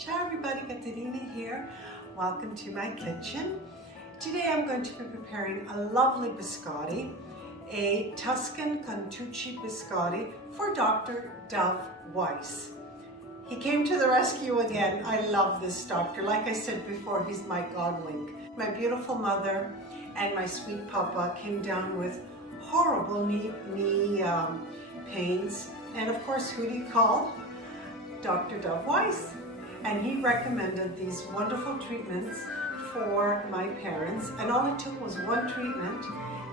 Ciao everybody, Caterina here. Welcome to my kitchen. Today I'm going to be preparing a lovely biscotti, a Tuscan Cantucci biscotti for Dr. Dove Weiss. He came to the rescue again. I love this doctor. Like I said before, he's my godwink. My beautiful mother and my sweet papa came down with horrible knee pains. And of course, who do you call? Dr. Dove Weiss. And he recommended these wonderful treatments for my parents. And all it took was one treatment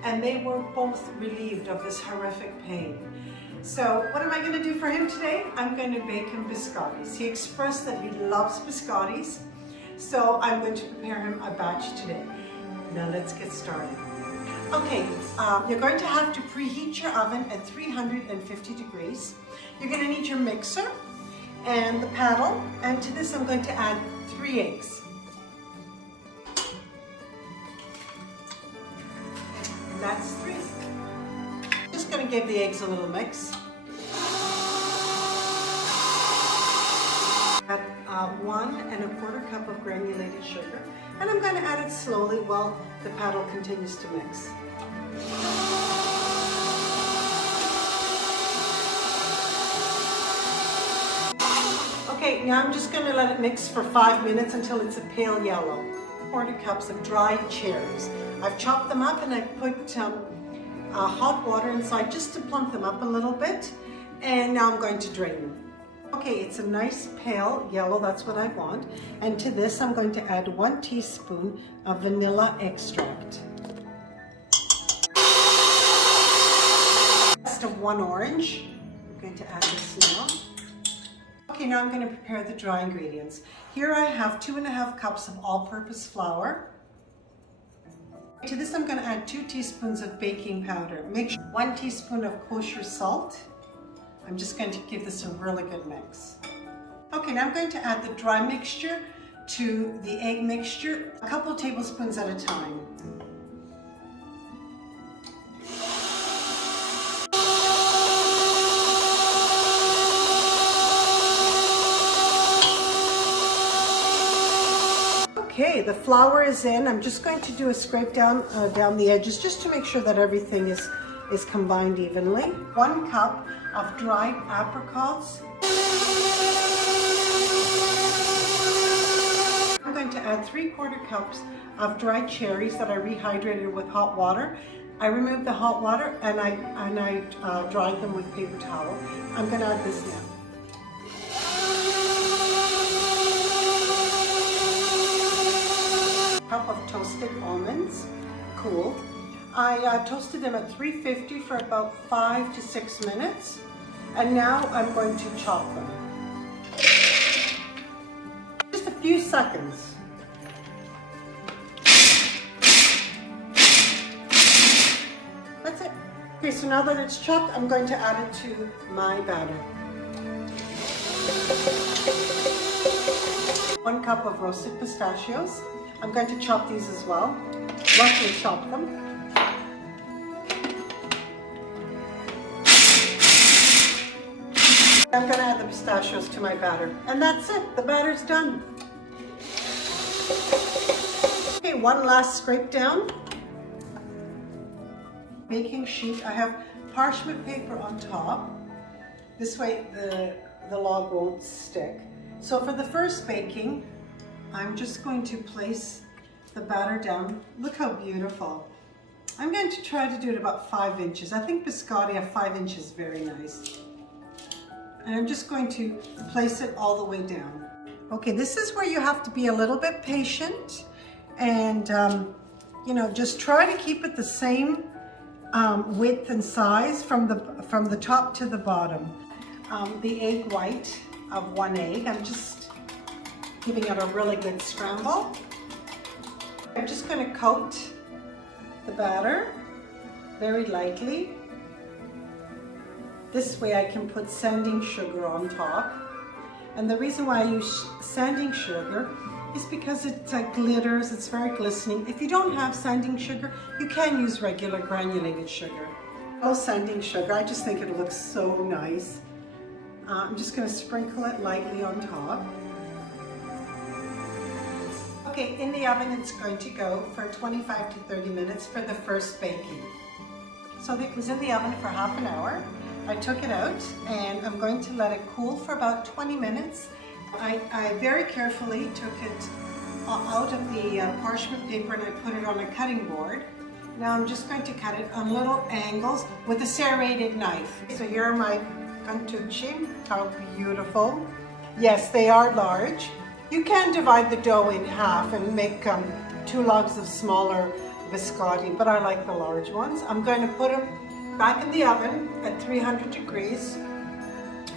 and they were both relieved of this horrific pain. So what am I going to do for him today? I'm going to bake him biscottis. He expressed that he loves biscottis. So I'm going to prepare him a batch today. Now let's get started. Okay, you're going to have to preheat your oven at 350 degrees. You're going to need your mixer and the paddle, and to this I'm going to add 3 eggs. And that's 3. Just going to give the eggs a little mix. Add 1 1/4 cup of granulated sugar, and I'm going to add it slowly while the paddle continues to mix. Okay, now I'm just going to let it mix for 5 minutes until it's a pale yellow. 40 cups of dried cherries. I've chopped them up and I put hot water inside just to plump them up a little bit. And now I'm going to drain them. Okay, it's a nice pale yellow, that's what I want. And to this I'm going to add 1 teaspoon of vanilla extract. Rest of 1 orange. I'm going to add this now. Okay, now I'm going to prepare the dry ingredients. Here I have 2½ cups of all-purpose flour. To this I'm going to add 2 teaspoons of baking powder. Make sure 1 teaspoon of kosher salt. I'm just going to give this a really good mix. Okay, now I'm going to add the dry mixture to the egg mixture, a couple tablespoons at a time. Okay, the flour is in. I'm just going to do a scrape down the edges just to make sure that everything is combined evenly. 1 cup of dried apricots. I'm going to add 3/4 cups of dried cherries that I rehydrated with hot water. I removed the hot water and I dried them with paper towel. I'm going to add this now. Cup of toasted almonds, cooled. I toasted them at 350 for about 5 to 6 minutes, and now I'm going to chop them. Just a few seconds. That's it. Okay, so now that it's chopped, I'm going to add it to my batter. 1 cup of roasted pistachios. I'm going to chop these as well, roughly chop them. I'm going to add the pistachios to my batter, and that's it, the batter's done. Okay, 1 last scrape down. Baking sheet, I have parchment paper on top. This way the log won't stick. So for the first baking, I'm just going to place the batter down. Look how beautiful. I'm going to try to do it about 5 inches. I think biscotti at 5 inches is very nice. And I'm just going to place it all the way down. Okay, this is where you have to be a little bit patient and you know, just try to keep it the same width and size from the top to the bottom. The egg white of 1 egg, I'm just giving it a really good scramble. I'm just going to coat the batter very lightly. This way I can put sanding sugar on top. And the reason why I use sanding sugar is because it glitters, it's very glistening. If you don't have sanding sugar, you can use regular granulated sugar. No sanding sugar, I just think it looks so nice. I'm just going to sprinkle it lightly on top. Okay, in the oven it's going to go for 25 to 30 minutes for the first baking. So it was in the oven for half an hour. I took it out and I'm going to let it cool for about 20 minutes. I very carefully took it out of the parchment paper and I put it on a cutting board. Now I'm just going to cut it on little angles with a serrated knife. So here are my Cantucci. How beautiful. Yes, they are large. You can divide the dough in half and make 2 logs of smaller Biscotti, but I like the large ones. I'm going to put them back in the oven at 300 degrees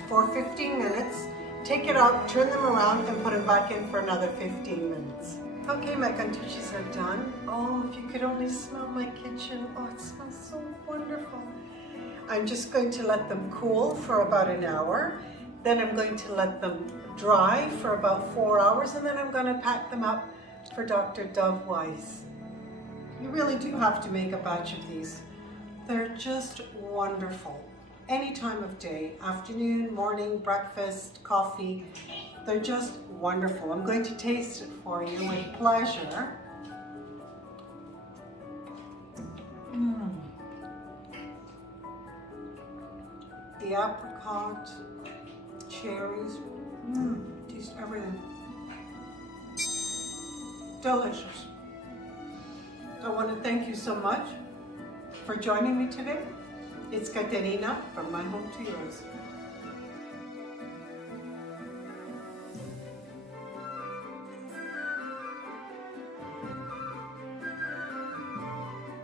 for 15 minutes. Take it out, turn them around, and put them back in for another 15 minutes. Okay, my Cantuccis are done. Oh, if you could only smell my kitchen. Oh, it smells so wonderful. I'm just going to let them cool for about an hour. Then I'm going to let them dry for about 4 hours, and then I'm going to pack them up for Dr. Dove Weiss. You really do have to make a batch of these. They're just wonderful. Any time of day, afternoon, morning, breakfast, coffee, they're just wonderful. I'm going to taste it for you with pleasure. The apricot, cherries, taste everything. Delicious. I want to thank you so much for joining me today. It's Katerina from my home to yours.